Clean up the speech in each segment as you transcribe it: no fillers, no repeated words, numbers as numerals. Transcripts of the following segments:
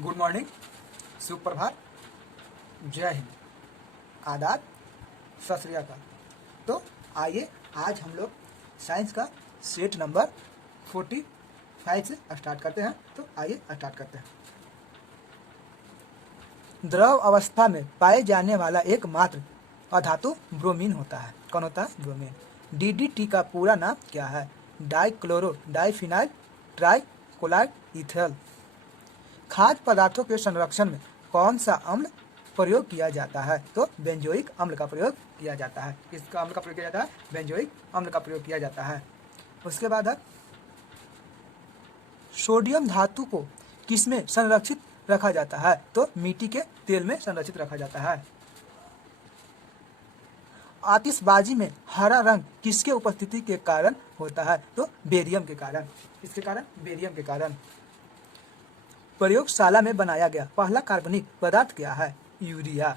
Good morning, सुप्रभात, जय हिंद, आदाब, सत श्री अकाल। तो आइए आज हम लोग साइंस का सेट नंबर 45 से स्टार्ट करते हैं। तो आइए स्टार्ट करते हैं। द्रव अवस्था में पाए जाने वाला एकमात्र अधातु ब्रोमीन होता है। कौन होता है? ब्रोमीन। डीडीटी का पूरा नाम क्या है? Dichloro diphenyl trichloro ethane. खाद्य पदार्थों के संरक्षण में कौन सा अम्ल प्रयोग किया जाता है? तो बेंजोइक अम्ल का प्रयोग किया जाता है। किसका अम्ल का प्रयोग किया जाता है? बेंजोइक अम्ल का प्रयोग किया जाता है। उसके बाद है सोडियम धातु को किसमें संरक्षित रखा जाता है? तो मिट्टी के तेल में संरक्षित रखा जाता है। आतिशबाजी में हरा रंग किसके उपस्थिति के कारण होता है? तो बेरियम के कारण। किसके कारण? बेरियम के कारण। प्रयोगशाला में बनाया गया पहला कार्बनिक पदार्थ क्या है? यूरिया।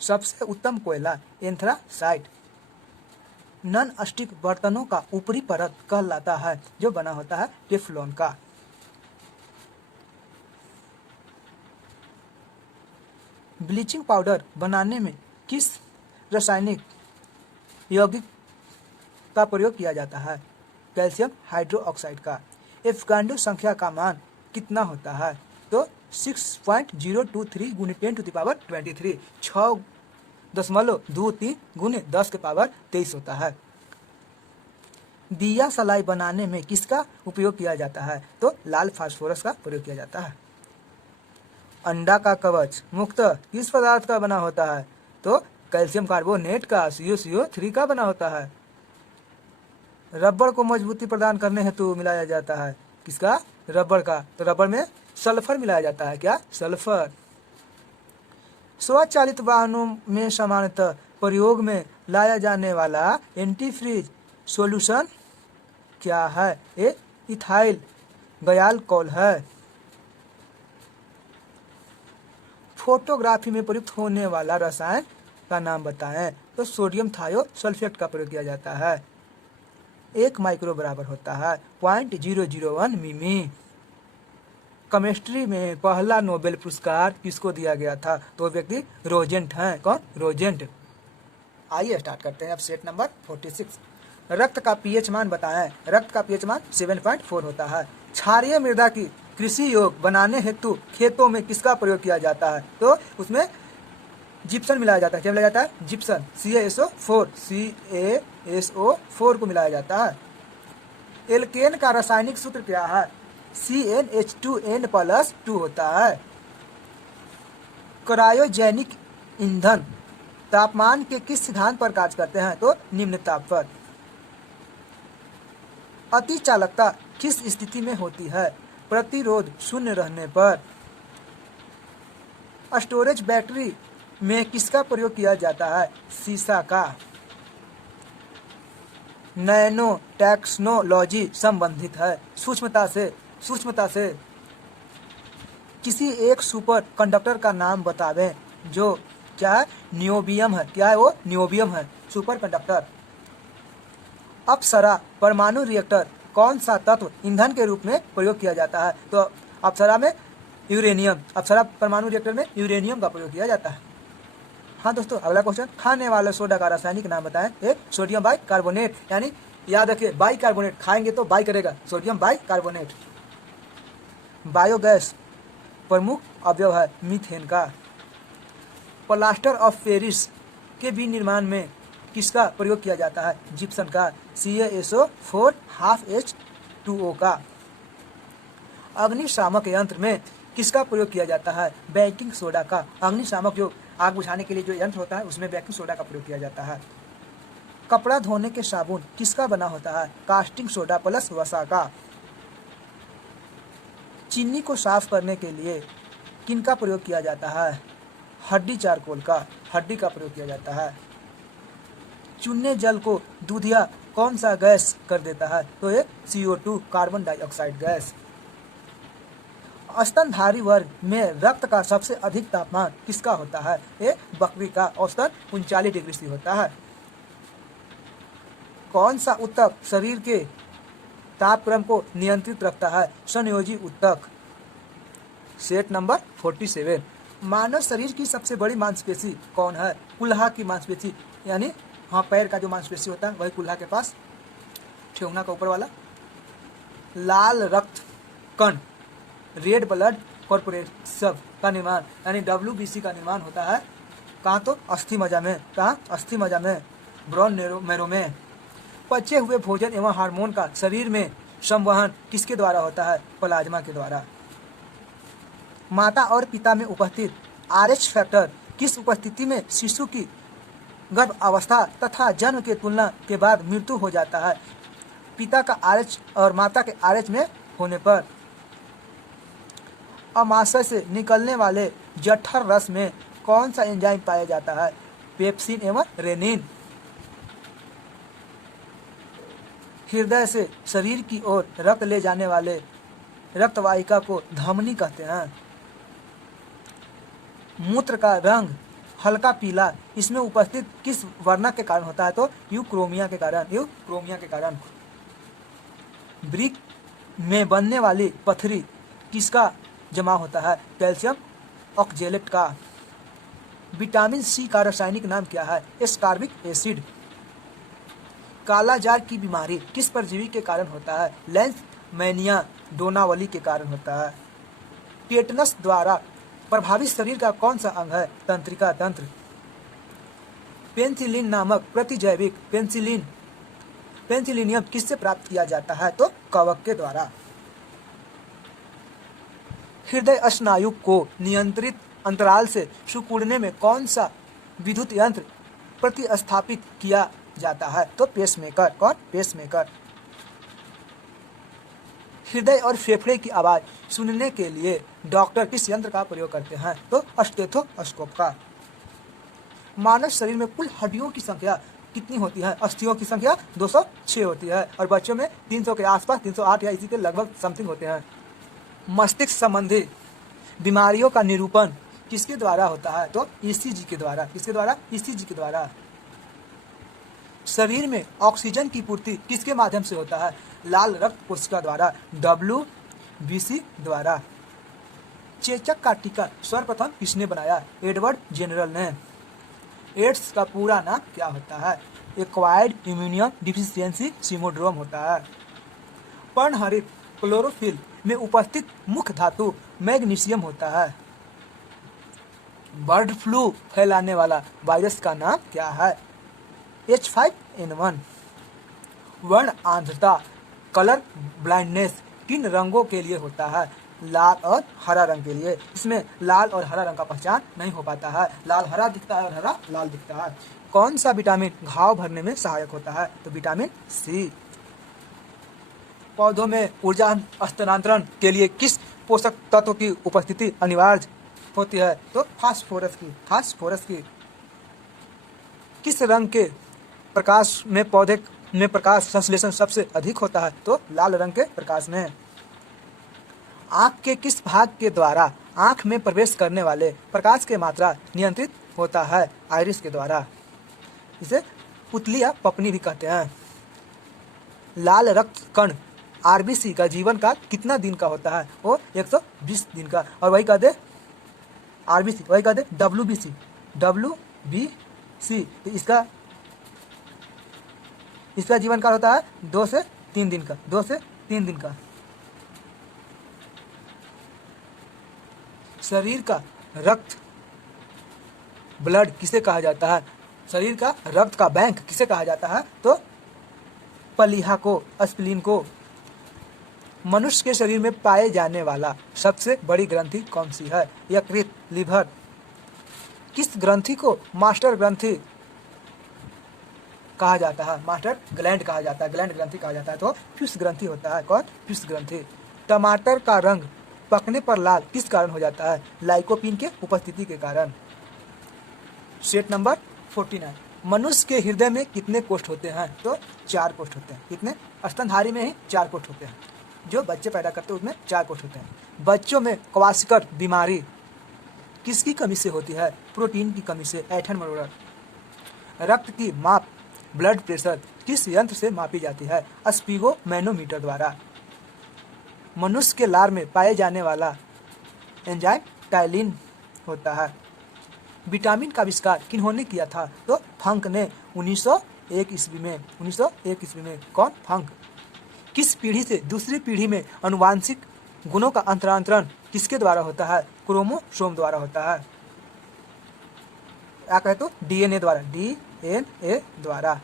सबसे उत्तम कोयला एंथ्रासाइट नॉन स्टिक बर्तनों का ऊपरी परत कहलाता है जो बना होता है टेफ्लॉन का। ब्लीचिंग पाउडर बनाने में किस रासायनिक यौगिक का प्रयोग किया जाता है? कैल्शियम हाइड्रोक्साइड का। एवोगाड्रो संख्या का मान कितना होता है? तो 6.023 गुने 10⁻23 6.23 गुने 10⁻23 होता है। दिया सलाई बनाने में किसका उपयोग किया जाता है? तो लाल फास्फोरस का प्रयोग किया जाता है। अंडा का कवच मुख्यतः किस पदार्थ का बना होता है? तो कैल्शियम कार्बोनेट का CuCO3 का बना होता है। रबड़ को मजबूती प्रदान करने हेतु मिलाया जाता है। किसका? रबड़ का। तो रबड़ में सल्फर मिलाया जाता है। क्या? सल्फर। स्वचालित वाहनों में सामान्यतः प्रयोग में लाया जाने वाला एंटीफ्रीज सॉल्यूशन क्या है? ये इथाइल गयाल्कोहल है। फोटोग्राफी में प्रयुक्त होने वाला रसायन का नाम बताएं। तो सोडियम थायोसल्फेट का प्रयोग किया जाता है। 1 माइक्रो बराबर होता है 0.001 मिमी। केमिस्ट्री में पहला नोबेल पुरस्कार किसको दिया गया था? तो व्यक्ति रोजेंट हैं। कौन? रोजेंट। आइए स्टार्ट करते हैं अब सेट नंबर 46। रक्त का पीएच मान बताएं। रक्त का पीएच मान 7.4 होता है। क्षारीय मृदा की कृषि योग्य बनाने हेतु खेतों में किसका प्रयोग किया जाता है? तो उसमें जिप्सन मिलाया जाता है। क्या मिलाया जाता है? जिप्सन। CaSO4 को मिलाया जाता है। एल्केन का रासायनिक सूत्र क्या है? CnH2n+2 होता है। क्रायोजेनिक ईंधन तापमान के किस सिद्धांत पर कार्य करते हैं? तो निम्न ताप पर। अति चालकता किस स्थिति में होती है? प्रतिरोध शून्य रहने पर। स्टोरेज बैटरी में किसका प्रयोग किया जाता है? सीसा का। नैनो टेक्नोलॉजी संबंधित है सूक्ष्मता से किसी एक सुपर कंडक्टर का नाम बतावें जो क्या है? नियोबियम है। क्या है वो? नियोबियम है सुपर कंडक्टर। अप्सरा परमाणु रिएक्टर कौन सा तत्व ईंधन के रूप में प्रयोग किया जाता है? तो अप्सरा में यूरेनियम। अप्सरा परमाणु रिएक्टर में यूरेनियम का प्रयोग किया जाता है। हाँ दोस्तों, अगला क्वेश्चन, खाने वाले सोडा का रासायनिक नाम बताएं। एक सोडियम बाइकार्बोनेट, यानी याद रखिए बाइकार्बोनेट खाएंगे तो बाई करेगा, सोडियम बाइकार्बोनेट। बायोगैस प्रमुख अवयव है मीथेन का। प्लास्टर ऑफ पेरिस के भी निर्माण में किसका प्रयोग किया जाता है? जिप्सन का। CaSO4 H2O का। अग्निशामक यंत्र में किसका प्रयोग किया जाता है? बेकिंग सोडा का। अग्निशामक जो आग बुझाने के लिए जो यंत्र होता है उसमें बेकिंग सोडा का प्रयोग किया जाता है। कपड़ा धोने के साबुन किसका बना होता है? कास्टिंग सोडा प्लस वसा का। चीनी को साफ करने के लिए किनका प्रयोग किया जाता है? हड्डी चारकोल का। हड्डी का प्रयोग किया जाता है। चूने जल को दूधिया कौन सा गैस कर देता है? तो ये CO2 कार्बन डाइऑक्साइड गैस। स्तनधारी वर्ग में रक्त का सबसे अधिक तापमान किसका होता है? ये बकरी का। औसतन 39 डिग्री से होता है। कौन सा ऊतक शरीर के तापक्रम को नियंत्रित रखता है? संयोजी ऊतक। Set number 47। मानव शरीर की सबसे बड़ी मांसपेशी कौन है? कुल्हा की मांसपेशी, यानी हाँ पैर का जो मांसपेशी होता है वही कुल्हा के पास, ठेहुना का ऊपर वाला। लाल रक्त कण, रेड ब्लड कॉर्पोरेशन का निर्माण यानी WBC का निर्माण होता है कहाँ? तो अस्थि मज्जा में। कहाँ? अस्थि मज्जा में, ब्रोन मैरो में। पचे हुए भोजन एवं हार्मोन का शरीर में संवहन किसके द्वारा होता है? प्लाज्मा के द्वारा। माता और पिता में उपस्थित RH फैक्टर किस उपस्थिति में शिशु की गर्भ अवस्था तथा जन्म के तुलना के बाद मृत्यु हो जाता है? पिता का RH और माता के RH में होने पर। अमाशय से निकलने वाले जठर रस में कौन सा एंजाइम पाया जाता है? पेप्सिन एवं रेनिन। हृदय से शरीर की ओर रक्त ले जाने वाले रक्तवाहिका को धमनी कहते हैं। मूत्र का रंग हल्का पीला इसमें उपस्थित किस वर्णक के कारण होता है? तो यूक्रोमिया के कारण। यूक्रोमिया के कारण। ब्रिक में बनने वाली पथरी किसका जमा होता है? कैल्शियम ऑक्जेलेट का। विटामिन C का रासायनिक नाम क्या है? Ascorbic acid. काला जार की बीमारी किस परजीवी के कारण होता है? लेशमैनिया डोनावली के कारण होता है। टेटनस द्वारा प्रभावित शरीर का कौन सा अंग है? तंत्रिका तंत्र। पेनिसिलिन नामक प्रतिजैविक पेनिसिलिनियम किससे प्राप्त किया जाता है? तो कवक के द्वारा। हृदय स्नायु को नियंत्रित अंतराल से सिकुड़ने में कौन सा विद्युत यंत्र प्रतिस्थापित किया जाता है? तो पेसमेकर। कौन? पेसमेकर। हृदय और फेफड़े की आवाज सुनने के लिए डॉक्टर किस यंत्र का प्रयोग करते हैं? तो स्टेथोस्कोप का। मानव शरीर में कुल हड्डियों की संख्या कितनी होती है? अस्थियों की संख्या 206 होती है और बच्चों में 300 के आसपास, 308 या इसी के लगभग समथिंग होते हैं। मस्तिष्क संबंधी बीमारियों का निरूपण किसके द्वारा होता है? तो ECG के द्वारा। किसके द्वारा? ECG के द्वारा। शरीर में ऑक्सीजन की पूर्ति किसके माध्यम से होता है? लाल रक्त कोशिका द्वारा, WBC द्वारा। चेचक का टीका सर्वप्रथम किसने बनाया? एडवर्ड जेनरल ने। एड्स का पूरा नाम क्या होता है? एक्वायर्ड इम्यूनो डिफिशियंसी सिंड्रोम होता है। पर्णहरित क्लोरोफिल में उपस्थित मुख्य धातु मैग्नीशियम होता है। बर्ड फ्लू फैलाने वाला वायरस का नाम क्या है? H5N1। वर्ण आंध्रता कलर ब्लाइंडनेस किन रंगों के लिए होता है? लाल और हरा रंग के लिए। इसमें लाल और हरा रंग का पहचान नहीं हो पाता है, लाल हरा दिखता है और हरा लाल दिखता है। कौन सा विटामिन घाव भरने में सहायक होता है? तो विटामिन C। पौधों में ऊर्जा हस्तांतरण के लिए किस पोषक तत्व की उपस्थिति अनिवार्य होती है? तो फास्फोरस की। फास्फोरस की। किस रंग के प्रकाश में पौधे में प्रकाश संश्लेषण सबसे अधिक होता है? तो लाल रंग के प्रकाश में। आँख के किस भाग के द्वारा आँख में प्रवेश करने वाले प्रकाश की मात्रा नियंत्रित होता है? आइरिस के द्वारा। इसे पुतली या पपनी भी कहते हैं। लाल रक्त कण RBC का जीवन काल कितना दिन का होता है? वो 120 दिन का। और वही कहते RBC, वही कहते WBC। तो इसका जीवन काल होता है 2 से 3 दिन का। 2 से 3 दिन का। शरीर का रक्त ब्लड किसे कहा जाता है? शरीर का रक्त का बैंक किसे कहा जाता है? तो प्लीहा को, स्प्लीन को। मनुष्य के शरीर में पाए जाने वाला सबसे बड़ी ग्रंथि कौन सी है? यकृत, लिवर। किस ग्रंथि को मास्टर ग्रंथि कहा जाता है? मास्टर ग्लैंड कहा जाता है, ग्लैंड ग्रंथि कहा जाता है। तो फिश ग्रंथि होता है। कौन? फिश ग्रंथि। टमाटर का रंग पकने पर लाल किस कारण हो जाता है? लाइकोपीन के उपस्थिति के कारण। Set number 49। मनुष्य के हृदय में कितने कोष्ठ होते हैं? तो 4 कोष्ठ होते हैं। कितने? स्तनधारी में ही 4 कोष्ठ होते हैं। जो बच्चे पैदा करते हैं उसमें 4 कोष्ठ होते हैं। बच्चों में क्वासिकर बीमारी किसकी कमी से होती है? प्रोटीन की कमी से। ऐंठन मरोड़। रक्त की माप ब्लड प्रेशर किस यंत्र से मापी जाती है? स्पिगोमैनोमीटर द्वारा। मनुष्य के लार में पाए जाने वाला एंजाइम टाइलिन होता है। विटामिन का आविष्कार किन्होंने किया था? तो फंक ने 1901 ईस्वी में। 1901 ईस्वी में। कौन? फंक। किस पीढ़ी से दूसरी पीढ़ी में अनुवांशिक गुणों का अंतरांतरण किसके द्वारा होता है? क्रोमोसोम द्वारा होता है। क्या कहे तो डीएनए द्वारा। डीएनए द्वारा।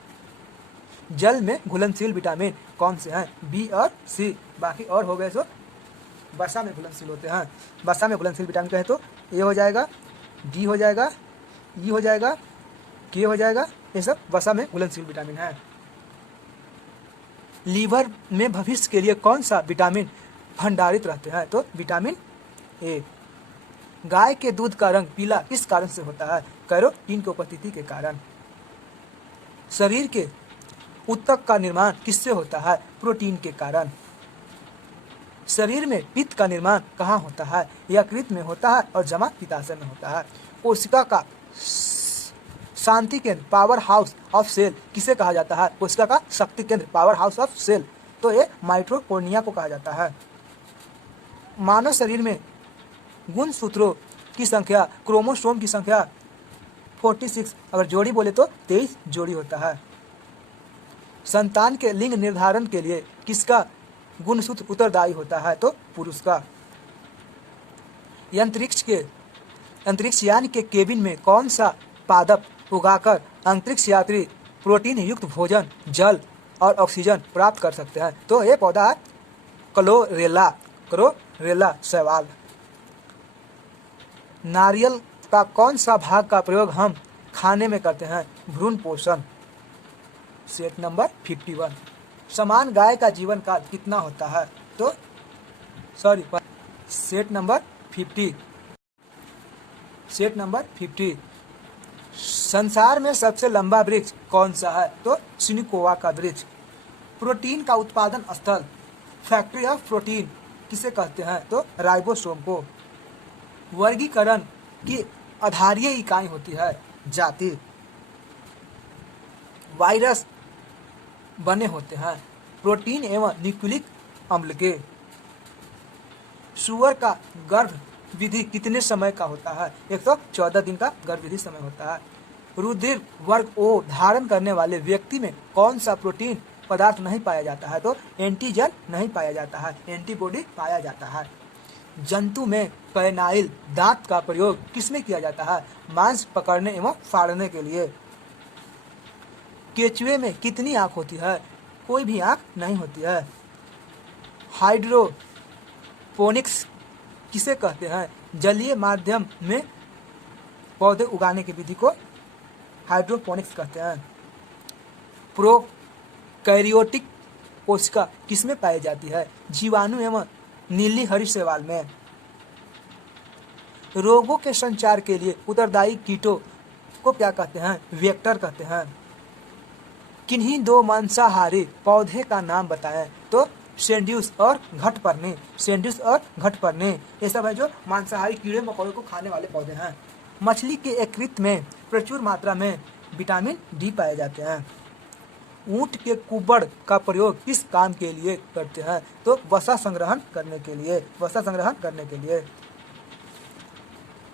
जल में घुलनशील विटामिन कौन से हैं? बी और सी। बाकी और हो गए सो वसा में घुलनशील होते हैं। वसा में घुलनशील विटामिन कहे तो ए हो जाएगा, डी हो जाएगा, ई हो जाएगा, के हो जाएगा। ये सब वसा में घुलनशील विटामिन है। लीवर में भविष्य के लिए कौन सा विटामिन भंडारित रहते हैं? तो विटामिन ए। गाय के दूध का रंग पीला किस कारण से होता है? कैरोटीन की उपस्थिति के कारण। शरीर के ऊतक का निर्माण किससे होता है? प्रोटीन के कारण। शरीर में पित्त का निर्माण कहाँ होता है? यकृत में होता है और जमा पित्ताशय में होता है। कोशिका का शांति केंद्र पावर हाउस ऑफ सेल किसे कहा जाता है? कोशिका का शक्ति केंद्र पावर हाउस ऑफ सेल। तो ये माइटोकॉन्ड्रिया को कहा जाता है। मानव शरीर में गुणसूत्रों की संख्या, क्रोमोसोम की संख्या 46, अगर जोड़ी बोले तो 23 जोड़ी होता है। संतान के लिंग निर्धारण के लिए किसका गुणसूत्र उत्तरदायी होता है? तो पुरुष का। अंतरिक्षयान के केबिन में कौन सा पादप उगाकर अंतरिक्ष यात्री प्रोटीन युक्त भोजन, जल और ऑक्सीजन प्राप्त कर सकते हैं? तो ये पौधा है क्लोरेला शैवाल। नारियल का कौन सा भाग का प्रयोग हम खाने में करते हैं? भ्रूण पोषण। Set number 51। समान गाय का जीवन काल कितना होता है? तो सेट नंबर 50। Set number 50। संसार में सबसे लंबा वृक्ष कौन सा है? तो सिनिकोवा का वृक्ष। प्रोटीन का उत्पादन स्थल, फैक्ट्री ऑफ प्रोटीन किसे कहते हैं? तो राइबोसोम को। वर्गीकरण की आधारीय इकाई होती है जाति। वायरस बने होते हैं प्रोटीन एवं न्यूक्लिक अम्ल के। सुअर का गर्भ विधि कितने समय का होता है? 114 दिन का गर्भ विधि समय होता है। रुधिर वर्ग ओ धारण करने वाले व्यक्ति में कौन सा प्रोटीन पदार्थ नहीं पाया जाता है? तो एंटीजन नहीं पाया जाता है, एंटीबॉडी पाया जाता है। जंतु में कैनाइल दांत का प्रयोग किसमें किया जाता है? मांस पकड़ने एवं फाड़ने के लिए। केचुए में कितनी आंख होती है? कोई भी आंख नहीं होती है। हाइड्रोपोनिक्स किसे कहते हैं? जलीय माध्यम में पौधे उगाने की विधि को हाइड्रोपोनिक्स कहते हैं। प्रोकैरियोटिक कोशिका किसमें पाई जाती है? जीवाणु एवं नीली हरी शैवाल में। रोगों के संचार के लिए उत्तरदायी कीटों को क्या कहते हैं? वेक्टर कहते हैं। किन्हीं दो मांसाहारी पौधे का नाम बताएं? तो सेंड्यूस और घटपर्णी। सेंड्यूस और घटपर्णी ये सब है जो मांसाहारी कीड़े मकोड़े को खाने वाले पौधे हैं। मछली के यकृत में प्रचुर मात्रा में विटामिन डी पाए जाते हैं। ऊंट के कुबड़ का प्रयोग किस काम के लिए करते हैं? तो वसा संग्रहण करने के लिए। वसा संग्रहण करने के लिए।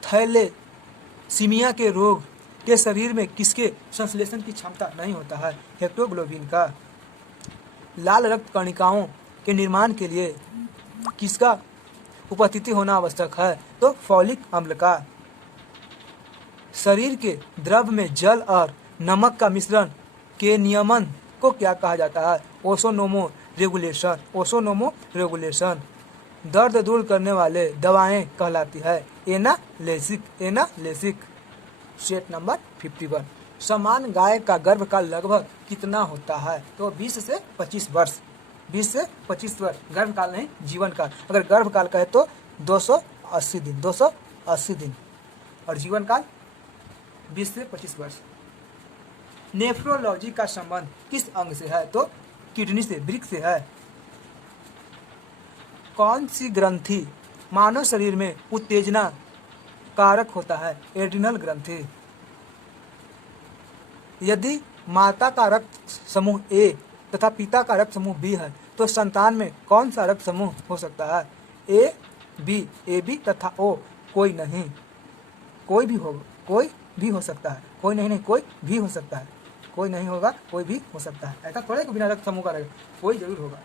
थैलेसीमिया के रोग के शरीर में किसके संश्लेषण की क्षमता नहीं होता है? हेप्टोग्लोबिन का। लाल रक्त कणिकाओं के निर्माण के लिए किसका उपस्थिति होना आवश्यक है? तो फॉलिक अम्ल का। शरीर के द्रव में जल और नमक का मिश्रण के नियमन को क्या कहा जाता है? ओसोनोमो रेगुलेशन। ओसोनोमो रेगुलेशन। दर्द दूर करने वाले दवाएं कहलाती है एनाल्जेसिक। एनाल्जेसिक। Set number 51। समान गाय का गर्भकाल लगभग कितना होता है? तो 20 से 25 वर्ष। 20 से 25 वर्ष गर्भकाल नहीं, जीवन काल। अगर गर्भकाल कहे तो 280 दिन। 280 दिन। और जीवन काल 20 से 25 वर्ष। नेफ्रोलॉजी का संबंध किस अंग से है? तो किडनी से, वृक्क से है। कौन सी ग्रंथि मानव शरीर में उत्तेजना कारक होता है? एड्रिनल ग्रंथि। यदि माता का रक्त समूह ए तथा पिता का रक्त समूह बी है तो संतान में कौन सा रक्त समूह हो सकता है? ए बी तथा ओ कोई नहीं, कोई भी हो सकता है, कोई नहीं कोई भी हो सकता है, कोई नहीं होगा कोई भी हो सकता है। ऐसा थोड़ा कि बिना रक्त समूह का रहेगा, कोई जरूर होगा।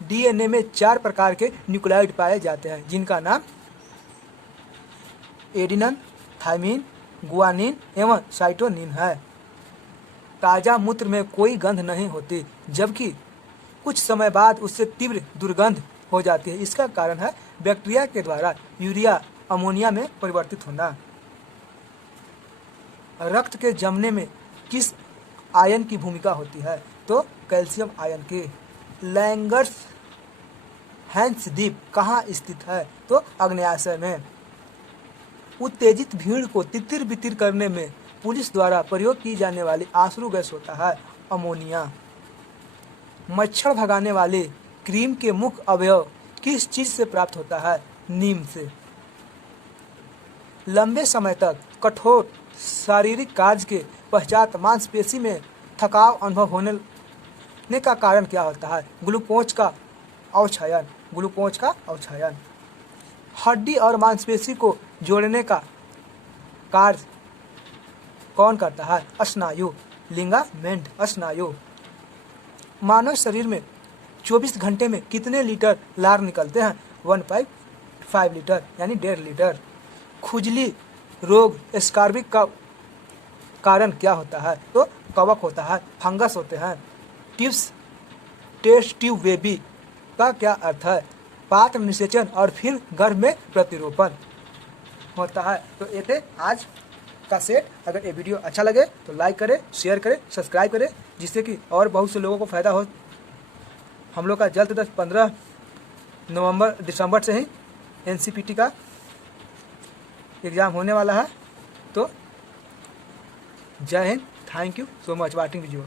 डीएनए में 4 प्रकार के न्यूक्लियोटाइड पाए जाते हैं जिनका नाम एडिनिन, थाइमिन, गुआनिन एवं साइटोनिन है। ताज़ा मूत्र में कोई गंध नहीं होती जबकि कुछ समय बाद उससे तीव्र दुर्गंध हो जाती है। इसका कारण है बैक्टीरिया के द्वारा यूरिया अमोनिया में परिवर्तित होना। रक्त के जमने में किस आयन की भूमिका होती है? तो कैल्शियम आयन की। लैंगर्स हैंस द्वीप कहाँ स्थित है? तो आग्नेयाशय में। उत्तेजित भीड़ को तितिर बितिर करने में पुलिस द्वारा प्रयोग की जाने वाली आंसू गैस होता है अमोनिया। मच्छर भगाने वाले क्रीम के मुख्य अवयव किस चीज से प्राप्त होता है? नीम से। लंबे समय तक कठोर शारीरिक कार्य के पश्चात मांसपेशी में थकाव अनुभव होने का कारण क्या होता है? ग्लूकोज का अवक्षयन। हड्डी और मांसपेशी को जोड़ने का कार्य कौन करता है? स्नायु, लिगामेंट, स्नायु। मानव शरीर में 24 घंटे में कितने लीटर लार निकलते हैं? 1.5 लीटर यानी 1.5 लीटर। खुजली रोग स्कार्बिक का कारण क्या होता है? तो कवक होता है, फंगस होते हैं। टेस्ट ट्यूब बेबी का क्या अर्थ है? पात्र निषेचन और फिर गर्भ में प्रतिरोपण होता है। तो ये थे आज का सेट। अगर ये वीडियो अच्छा लगे तो लाइक करें, शेयर करें, सब्सक्राइब करें जिससे कि और बहुत से लोगों को फ़ायदा हो। हम लोग का जल्द 15 दिसंबर से ही एनसीपीटी का एग्ज़ाम होने वाला है। तो जय Hind, thank you so much watching video.